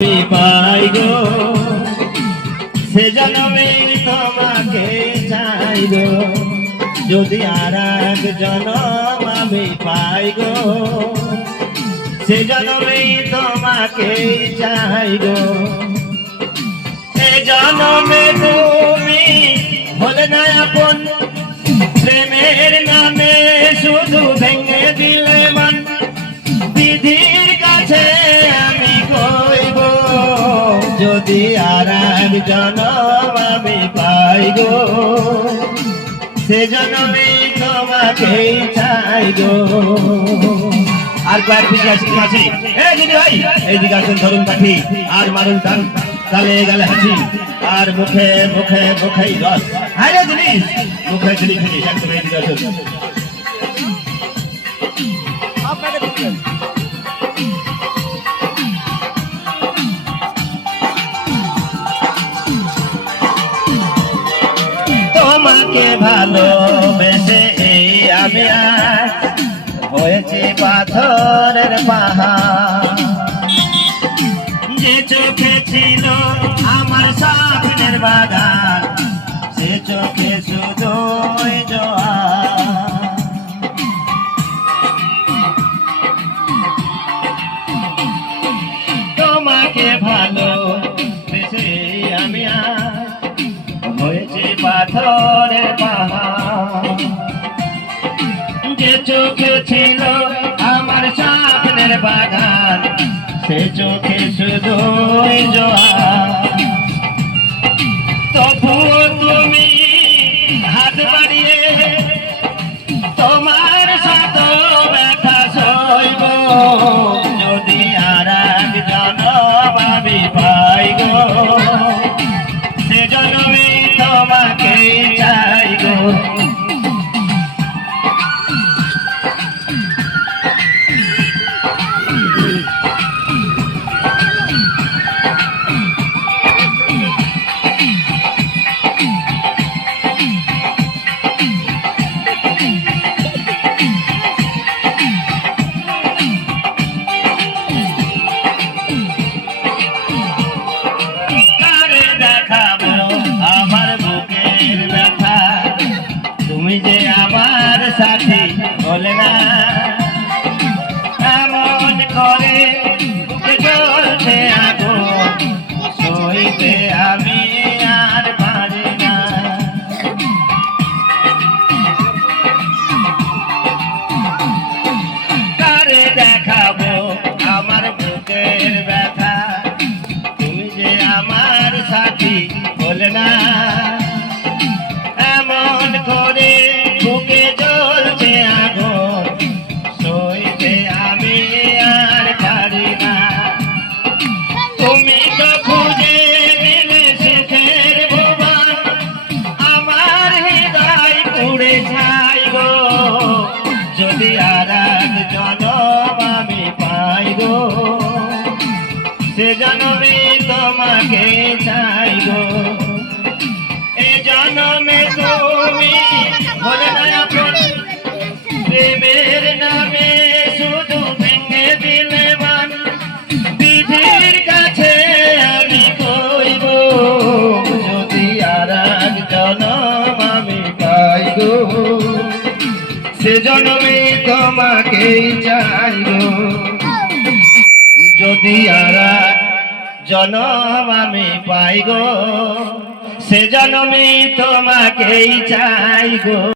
পাই গো সে জন্মে তোমাকে চাই গো যদি আর এক জন্ম আমি পাই গো সে জন্মে তোমাকে চাই গো সে জন্মে তুমি হলে না আপন প্রেমের নামে শুধু ভেঙে দিলে মন বিধির কাছে আমি কইব যদি আর এক জন্ম আমি পাই গো সে জন্মে তোমাকে চাই গো। আর কয়েক পিস আছে দিদি ভাই এইদিকে আসুন ধরুন কাঠি আর মারুন টান গালে গালে হাসি আর মুখে মুখে মুখেই রস হাইরে জিনিস মুখে জিনিস ফিনিস একদম এইদিকে আসুন তোমাকে ভালোবেসে এই আমি আজ হয়েছি পাথরের পাহাড় যে চোখে ছিল আমার স্বপ্নের বাগান সে চোখে শুধু জোয়ার তোমাকে ভালোবেসে আমি আজ হয়েছে পাথরের পাহাড় যে চোখে ছিল আমার স্বপ্নের বাগান সে চোখে শুধু জোয়ার তবুও তুমি হাত বাড়িয়ে তোমার সাথ ব্যথা সইব যদি আর এক জন্ম আমি পাই গো সে জন্মে তোমাকে চাই গো। তুমি যে আমার সাথী বলে না এমন করে জ্বলছে আগুন সইতে আমি আর পারি না কারে দেখাবো আমার বুকের ব্যথা তুমি যে আমার সাথী বলে না এমন করে বুকে জ্বলছে আগুন সইতে আমি আর পারি না তুমি তো খুঁজে দিলে সুখের ভুবন আমার হৃদয় পুড়ে ছাই গো যদি আর এক জন্ম আমি পাই গো সে জন্মে তোমাকে চাই গো এ জন্মে তুমি হলে না আপন প্রেমের নামে শুধু ভেঙে দিলে মন বিধির কাছে আমি কইব যদি আর এক জন্ম আমি পাই গো সে জন্মে তোমাকে চাই গো যদি আর এক জন্ম আমি পাই গো সে জন্মে তোমাকেই চাই গো।